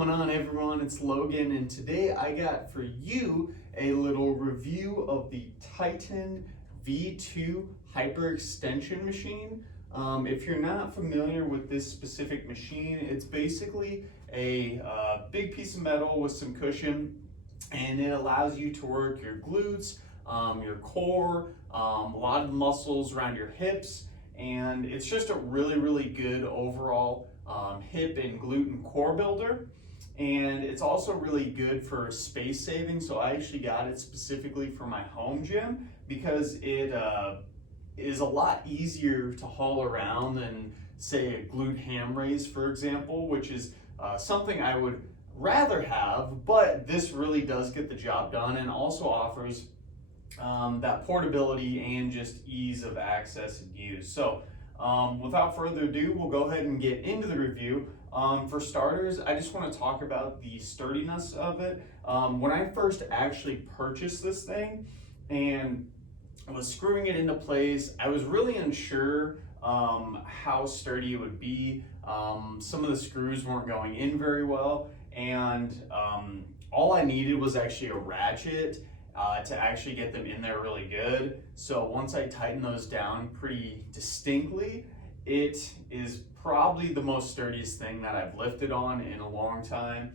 going on, everyone? It's Logan, and today I got for you a little review of the Titan V2 Hyperextension machine. If you're not familiar with this specific machine, it's basically a big piece of metal with some cushion, and it allows you to work your glutes, your core, a lot of the muscles around your hips, and it's just a really good overall hip and glute and core builder. And it's also really good for space saving. So I actually got it specifically for my home gym because it is a lot easier to haul around than, say, a glute ham raise, for example, which is something I would rather have, but this really does get the job done and also offers that portability and just ease of access and use. So without further ado, we'll go ahead and get into the review. For starters, I just want to talk about the sturdiness of it. When I first actually purchased this thing and was screwing it into place, I was really unsure how sturdy it would be. Some of the screws weren't going in very well, and all I needed was actually a ratchet to actually get them in there really good. So once I tighten those down pretty distinctly, it is probably the most sturdiest thing that I've lifted on in a long time.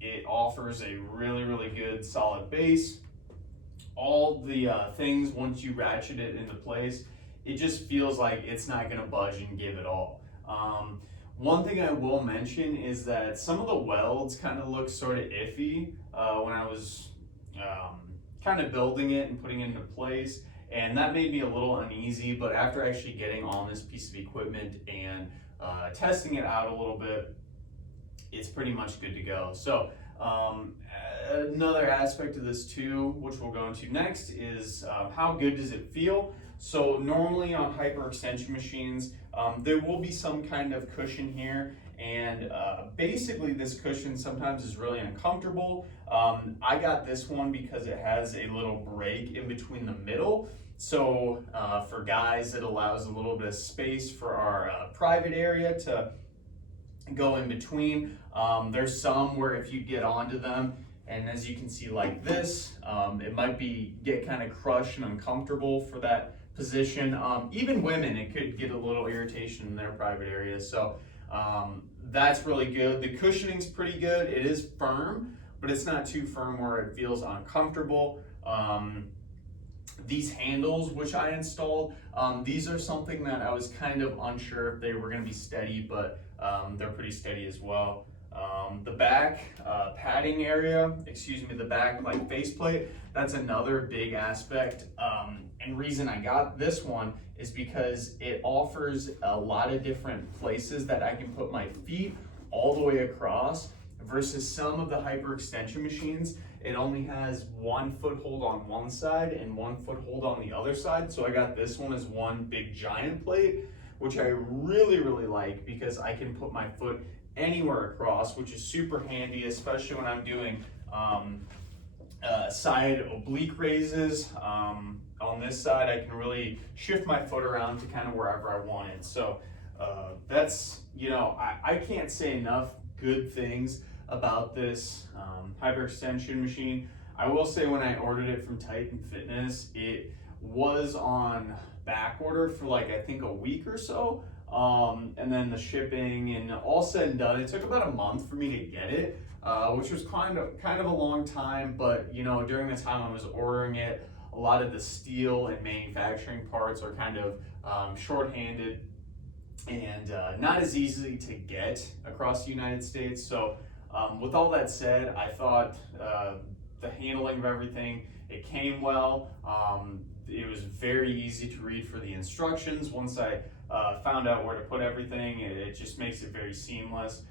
It offers a really good solid base. All the things, once you ratchet it into place, it just feels like it's not gonna budge and give it all. One thing I will mention is that some of the welds kind of look sort of iffy when I was kind of building it and putting it into place, and that made me a little uneasy. But after actually getting on this piece of equipment and testing it out a little bit, it's pretty much good to go. So another aspect of this too, which we'll go into next, is how good does it feel? So normally on hyperextension machines, there will be some kind of cushion here, and basically this cushion sometimes is really uncomfortable. I got this one because it has a little break in between the middle. So for guys, it allows a little bit of space for our private area to go in between. There's some where if you get onto them, and as you can see like this, it might get kind of crushed and uncomfortable for that position. Even women, it could get a little irritation in their private areas. So that's really good. The cushioning's pretty good. It is firm, but it's not too firm where it feels uncomfortable. These handles, which I installed, these are something that I was kind of unsure if they were going to be steady, but they're pretty steady as well. The back padding area, the back like faceplate, that's another big aspect. And reason I got this one is because it offers a lot of different places that I can put my feet all the way across, versus some of the hyperextension machines, it only has 1 foothold on one side and 1 foothold on the other side. So I got this one as one big giant plate, which I really like because I can put my foot anywhere across, which is super handy, especially when I'm doing side oblique raises. On this side, I can really shift my foot around to kind of wherever I want it. So that's, I can't say enough good things about this hyperextension machine. I will say when I ordered it from Titan Fitness, it was on back order for like I think a week or so. And then the shipping and all said and done, it took about a month for me to get it, which was kind of a long time. But during the time I was ordering it, a lot of the steel and manufacturing parts are kind of shorthanded and not as easily to get across the United States. So with all that said, I thought the handling of everything, it came well. It was very easy to read for the instructions. Once I found out where to put everything, it just makes it very seamless.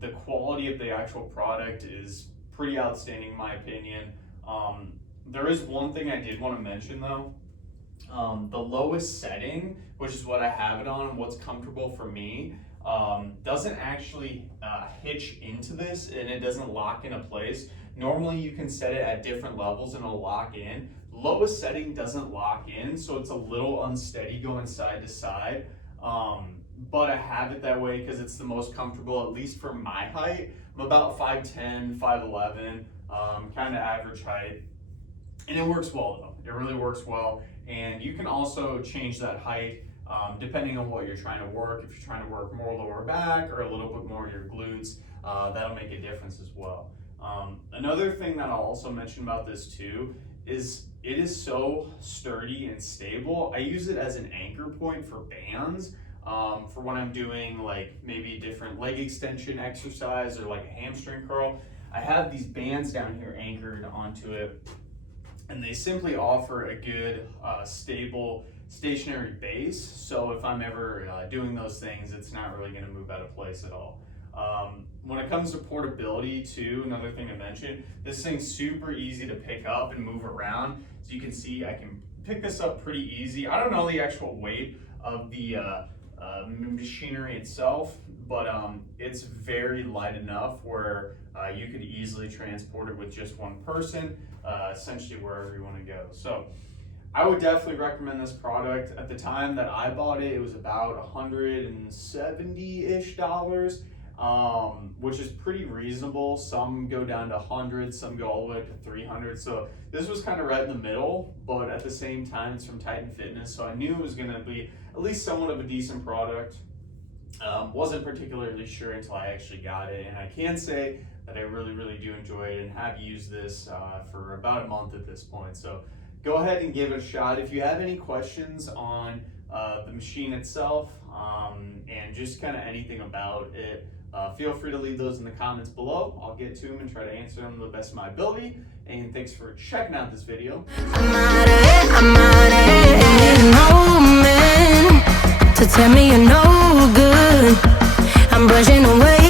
The quality of the actual product is pretty outstanding in my opinion. There is one thing I did want to mention though. The lowest setting, which is what I have it on and what's comfortable for me, doesn't actually hitch into this, and it doesn't lock into place. Normally you can set it at different levels and it'll lock in. Lowest setting doesn't lock in, so it's a little unsteady going side to side. but I have it that way because it's the most comfortable, at least for my height. I'm about 5'10", 5'11", kind of average height. And it works well though, it really works well. And you can also change that height depending on what you're trying to work. If you're trying to work more lower back or a little bit more your glutes, that'll make a difference as well. Another thing that I'll also mention about this too is it is so sturdy and stable. I use it as an anchor point for bands for when I'm doing like maybe different leg extension exercise or like a hamstring curl. I have these bands down here anchored onto it, and they simply offer a good stable stationary base. So if I'm ever doing those things, it's not really going to move out of place at all. When it comes to portability too, another thing to mention, this thing's super easy to pick up and move around. So you can see I can pick this up pretty easy. I don't know the actual weight of the machinery itself, but it's very light enough where you could easily transport it with just one person, essentially wherever you want to go. So I would definitely recommend this product. At the time that I bought it, it was about $170-ish, which is pretty reasonable. Some go down to 100, some go all the way up to 300. So this was kind of right in the middle, but at the same time, it's from Titan Fitness. So I knew it was going to be at least somewhat of a decent product. Wasn't particularly sure until I actually got it. And I can say that I really, really do enjoy it and have used this for about a month at this point. So go ahead and give it a shot. If you have any questions on the machine itself and just kind of anything about it, feel free to leave those in the comments below. I'll get to them and try to answer them to the best of my ability. And thanks for checking out this video. I'm to tell me you're no good. I'm brushing away